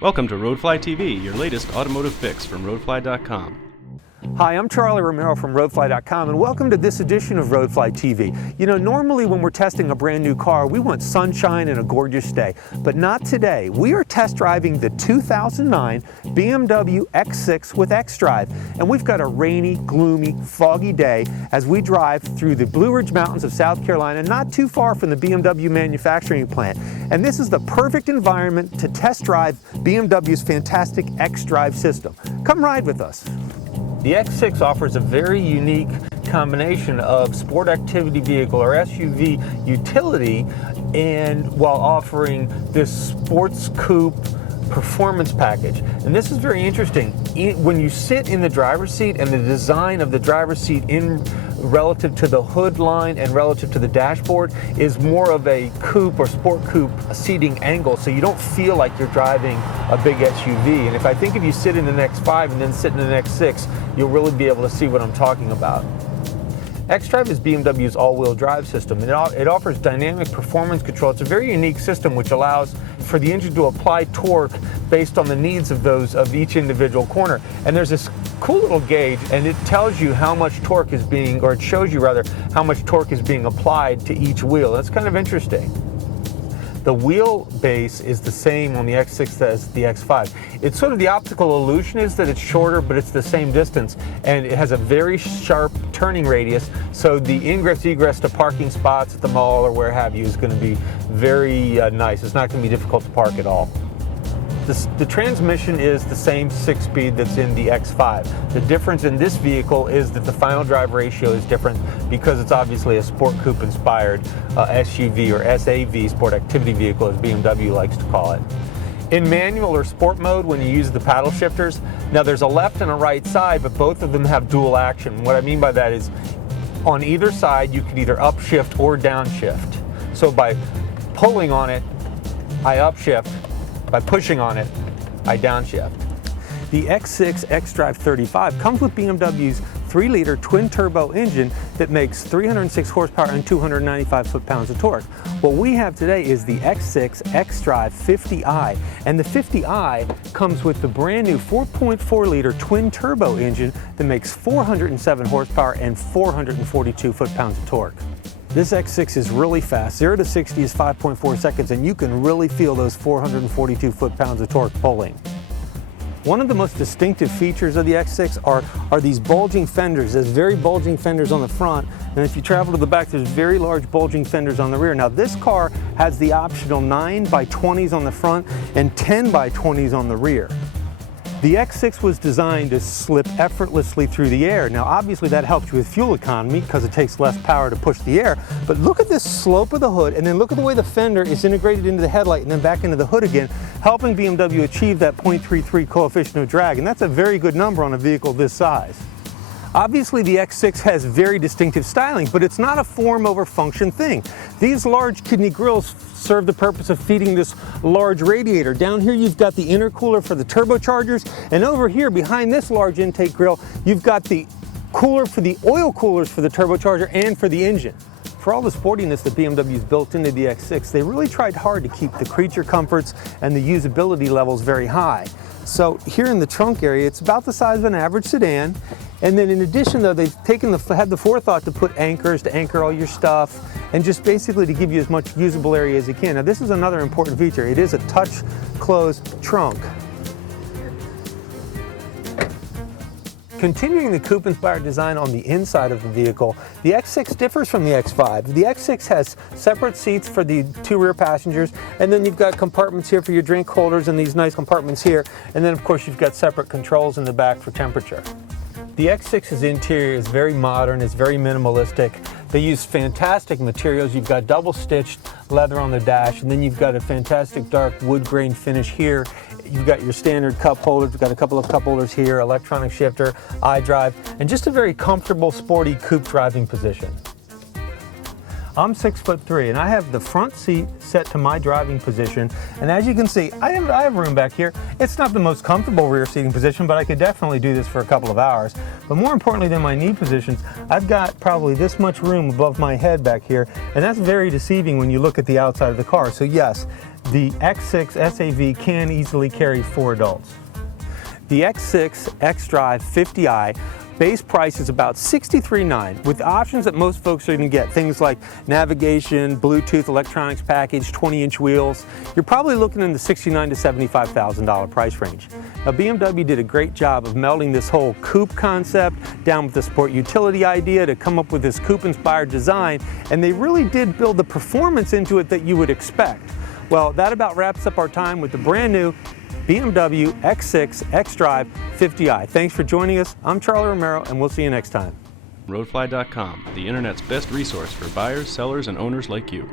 Welcome to Roadflytv, your latest automotive fix from Roadfly.com. Hi, I'm Charlie Romero from Roadfly.com, and welcome to this edition of Roadflytv. You know, normally when we're testing a brand new car, we want sunshine and a gorgeous day, but not today. We are test driving the 2009 BMW X6 with xDrive, and we've got a rainy, gloomy, foggy day as we drive through the Blue Ridge Mountains of South Carolina, not too far from the BMW manufacturing plant. And this is the perfect environment to test drive BMW's fantastic xDrive system. Come ride with us. The X6 offers a very unique combination of sport activity vehicle or SUV utility, and while offering this sports coupe performance package. And this is very interesting. When you sit in the driver's seat, and the design of the driver's seat in relative to the hood line and relative to the dashboard is more of a coupe or sport coupe seating angle, so you don't feel like you're driving a big SUV. And I think if you sit in an X5 and then sit in an X6, you'll really be able to see what I'm talking about. xDrive is BMW's all-wheel drive system. It offers dynamic performance control. It's a very unique system which allows for the engine to apply torque based on the needs of each individual corner. And there's this cool little gauge, and it tells you how much torque is being, or it shows you rather, how much torque is being applied to each wheel. That's kind of interesting. The wheelbase is the same on the X6 as the X5. It's sort of the optical illusion is that it's shorter, but it's the same distance, and it has a very sharp turning radius, so the ingress-egress to parking spots at the mall or where have you is going to be very nice. It's not going to be difficult to park at all. The transmission is the same 6-speed that's in the X5. The difference in this vehicle is that the final drive ratio is different because it's obviously a sport coupe inspired SUV or SAV, sport activity vehicle as BMW likes to call it. In manual or sport mode, when you use the paddle shifters, now there's a left and a right side, but both of them have dual action. What I mean by that is on either side you can either upshift or downshift. So by pulling on it, I upshift. By pushing on it, I downshift. The X6 xDrive 35 comes with BMW's 3-liter twin-turbo engine that makes 306 horsepower and 295 foot-pounds of torque. What we have today is the X6 xDrive 50i, and the 50i comes with the brand new 4.4-liter twin-turbo engine that makes 407 horsepower and 442 foot-pounds of torque. This X6 is really fast. 0 to 60 is 5.4 seconds, and you can really feel those 442 foot-pounds of torque pulling. One of the most distinctive features of the X6 are these bulging fenders. There's very bulging fenders on the front, and if you travel to the back, there's very large bulging fenders on the rear. Now, this car has the optional 9x20s on the front and 10x20s on the rear. The X6 was designed to slip effortlessly through the air. Now, obviously that helps you with fuel economy because it takes less power to push the air, but look at this slope of the hood, and then look at the way the fender is integrated into the headlight and then back into the hood again, helping BMW achieve that 0.33 coefficient of drag, and that's a very good number on a vehicle this size. Obviously, the X6 has very distinctive styling, but it's not a form over function thing. These large kidney grills serve the purpose of feeding this large radiator. Down here, you've got the intercooler for the turbochargers, and over here, behind this large intake grill, you've got the cooler for the oil coolers for the turbocharger and for the engine. For all the sportiness that BMW's built into the X6, they really tried hard to keep the creature comforts and the usability levels very high. So here in the trunk area, it's about the size of an average sedan. And then in addition, though, they've had the forethought to put anchors to anchor all your stuff and just basically to give you as much usable area as you can. Now, this is another important feature. It is a touch-closed trunk. Continuing the coupe-inspired design on the inside of the vehicle, the X6 differs from the X5. The X6 has separate seats for the 2 rear passengers, and then you've got compartments here for your drink holders and these nice compartments here, and then of course you've got separate controls in the back for temperature. The X6's interior is very modern, it's very minimalistic. They use fantastic materials. You've got double-stitched leather on the dash, and then you've got a fantastic dark wood grain finish here. You've got your standard cup holders. You've got a couple of cup holders here, electronic shifter, iDrive, and just a very comfortable, sporty coupe driving position. I'm 6'3", and I have the front seat set to my driving position, and as you can see, I have room back here. It's not the most comfortable rear seating position, but I could definitely do this for a couple of hours. But more importantly than my knee positions, I've got probably this much room above my head back here, and that's very deceiving when you look at the outside of the car. So yes, The X6 SAV can easily carry 4 adults. The X6 xDrive 50i base price is about $63,900 with options that most folks are going to get. Things like navigation, Bluetooth electronics package, 20-inch wheels. You're probably looking in the $69,000 to $75,000 price range. Now BMW did a great job of melding this whole coupe concept down with the sport utility idea to come up with this coupe-inspired design, and they really did build the performance into it that you would expect. Well, that about wraps up our time with the brand new BMW X6 xDrive 50i. Thanks for joining us. I'm Charlie Romero, and we'll see you next time. Roadfly.com, the internet's best resource for buyers, sellers, and owners like you.